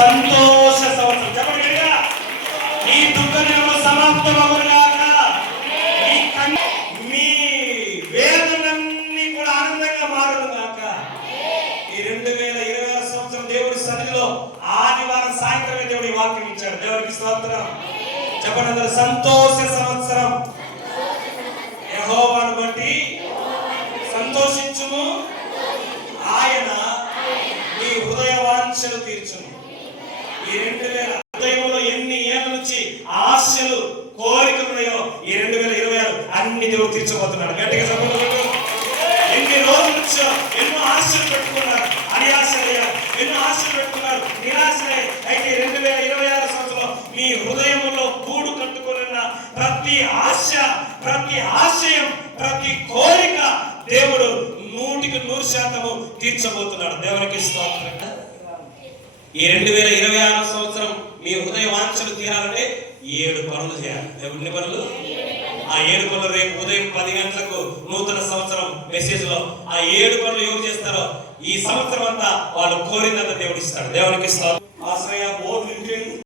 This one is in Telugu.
సంతోష సంవత్సరం. చెప్పండి, నీ దుఃఖం సమాప్తమగునుగాక, మీ వేదనన్నీ కూడా ఆనందంగా మారునుగాక. ఈ 2026 సంవత్సరం దేవుడి సన్నిధిలో ఆదివారం సాయంత్రమే దేవుడి వాక్యం ఇచ్చాడు. దేవుడికి స్తోత్రం. చెప్పండి అందరూ, సంతోష సంవత్సరం. యెహోవాను బట్టి సంతోషించుము, ఆయన నీ హృదయ వాంఛలు తీర్చును. ఈ 2000 హృదయంలో ఎన్ని ఏళ్ళ నుంచి ఆశలు కోరికలు ఉన్నాయో ఈ 2026 అన్ని దేవుడు తీర్చబోతున్నాడు. గట్టిగా చెప్పండి. ఎన్ని రోజుల నుంచో ఎన్నో ఆశలు పెట్టుకున్నారు, అడియాశలయ్యారు, ఎన్నో ఆశలు పెట్టుకున్నారు, నిరాశలే. అయితే 2026 సంవత్సరంలో మీ హృదయంలో గూడు కట్టుకున్న ప్రతి ఆశ, ప్రతి ఆశయం, ప్రతి కోరిక దేవుడు 100% తీర్చబోతున్నాడు. దేవునికి స్తోత్రం. ఈ 2026 సంవత్సరం మీ హృదయ వాంఛలు తీరాలంటే 7 పనులు చేయాలి. ఎన్ని పనులు? ఆ 7 పనులు రేపు ఉదయం 10 గంటలకు నూతన సంవత్సరం మెసేజ్ లో ఆ 7 పనులు ఎవరు చేస్తారో ఈ సంవత్సరం అంతా వాళ్ళు కోరినంత దేవుడు ఇస్తాడు. దేవునికి స్తోత్రం. ఆశ్రయ